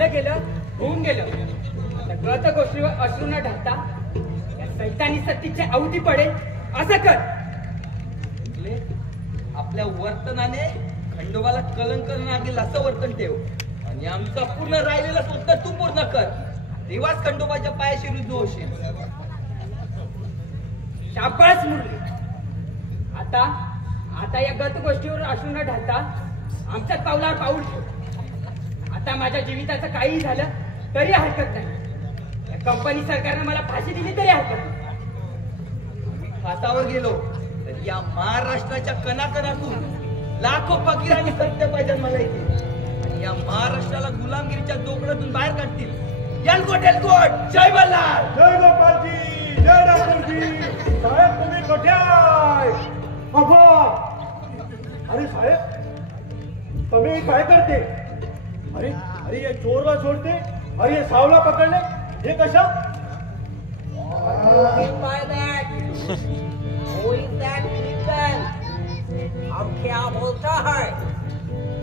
झालं गेलं होऊन गेलं. आता गत गोष्टीवर अश्रू न ढाकता या सैतानी सत्तीची आहुती पडेल असं कर. आपल्या वर्तनाने खंडोबाला कलंक लागेल असं वर्तन ठेव आणि आमचा पूर्ण राहिलेला स्वप्न तू पूर्ण कर. तेव्हाच खंडोबाच्या पायाशी रुजू होशील. शाबास मुरली. आता आता या गत गोष्टीवर अश्रू न ढालता आमच्याच पावलावर पाऊल ठेव. आता माझ्या जीविताचं काही झालं तरी हरकत नाही. या कंपनी सरकारने मला फाशी दिली तरी हरकत नाही. आम्ही फासावर गेलो तर या महाराष्ट्राच्या कणाकणातून लाखो फकीरांनी सत्य पाहिजे मला इथे आणि या महाराष्ट्राला गुलामगिरीच्या जोगड्यातून बाहेर काढतील. एलगोट एलगोट. जय मल्हार. जय गोपालजी. जय ठाकूरजी. साहेब तुम्ही कुठे आहे? अरे साहेब तुम्ही काय करते? अरे अरे ये चोरला सोडते. अरे ये सावला पकडले. हे कशा? अब क्या बोलता है?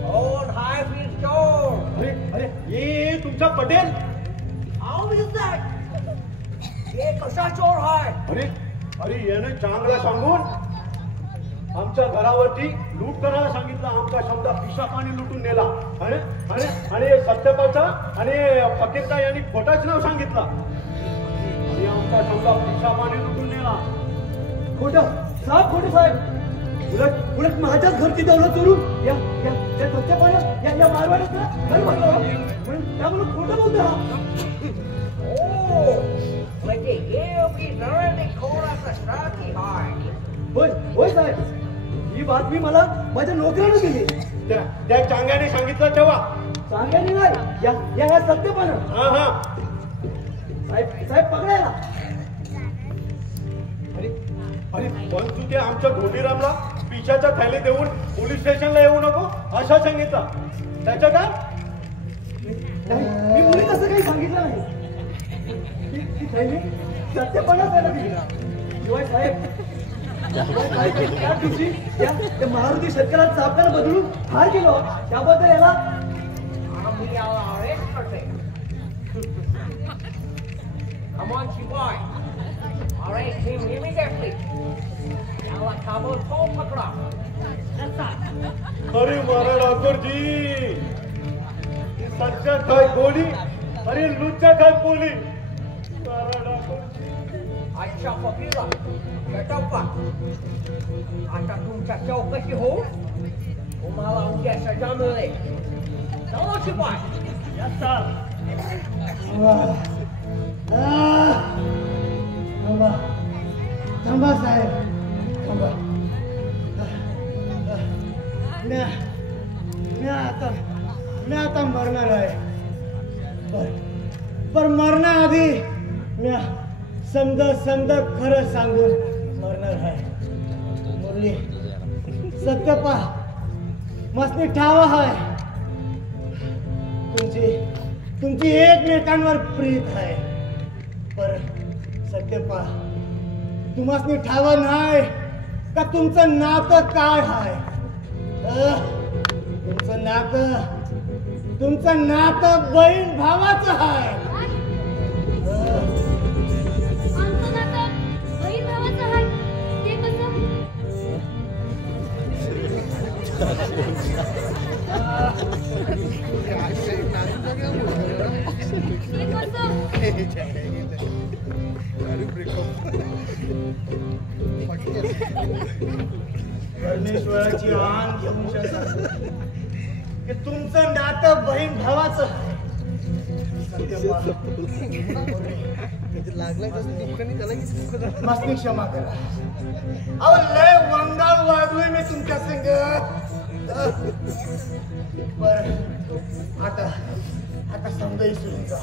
कौन है फिर चोर? अरे अरे ये तुमचा पटेल. How is that? ये कसा चोर है? अरे अरे याने चांगला सांगून आमच्या घरावरती लूट करायला सांगितलं. आमचा समजा पिशा पाणी लुटून नेला. आणि आणि आणि सत्यपाचा आणि फकीरचा यांनी खोटाच नाव सांगितलं आणि आमचा समजा पिशा पाणी लुटून नेला. खोटं साहेब. खोटं साहेब. उलट उलट माझ्याच घरची दौलत चोरून या या या सत्यपाला या या मारवाड्यात घर भरलं म्हणून त्यामुळे खोटं बोलतो. म्हणजे हे भी नरने खोडाचा साथी आहे. होय होय साहेब. ही बातमी मला माझ्या नोकऱ्याने दिली. त्या चांग्याने सांगितलं तेव्हा. चांग्याने नाही या या सत्यपानं. हा हा साहेब साहेब पकडायला. अरे अरे पण तू ते आमच्या धोंडीरामला पिशाच्या थैली देऊन पोलीस स्टेशनला येऊ नको असं सांगितलं. त्याचं काय? मी मुली तसं काही सांगितलं नाही. थैली सत्यपणाच त्याला दिली. शिवाय साहेब त्या दिवशी त्या मारुती शेतकऱ्याला चापकाला बदलून ठार केलो त्याबद्दल याला आम्ही याला अरेस्ट करते. Come on, शिवाय. Arrest him immediately. याला ताबडतोब पकडा. अरे मारा ठाकूरजी. सच्चा काय गोली अरे लुच्चा काय बोली. अच्छा फकीरा गटप्पा. आता तुमच्या चौकशी हो. तुम्हाला उद्या सजा मिळेल. चलो शिपाय. थांबा साहेब थांबा. मी आता मरणार आहे. पर मरण्याआधी मी समजा खरं सांगून मरणार आहे. मुरली सत्यपा मस्ती ठाव आहे. तुमची एकमेकांवर प्रीत आहे. पर सत्यपा तुम्हाला ठाव नाही का तुमचं नातं काय आहे. तुमचं नातं बहीण भावाचं आहे. आमचं नातं बहीण भावाचं आहे ते कसं? परमेश्वराची आण घेऊन की तुमचं नातं बहीण भावाचं आहे. मस्ती क्षमा करा. अहो लय वंगाळ वागलोय मी तुमच्या संग. बर आता समजा विसरून जा.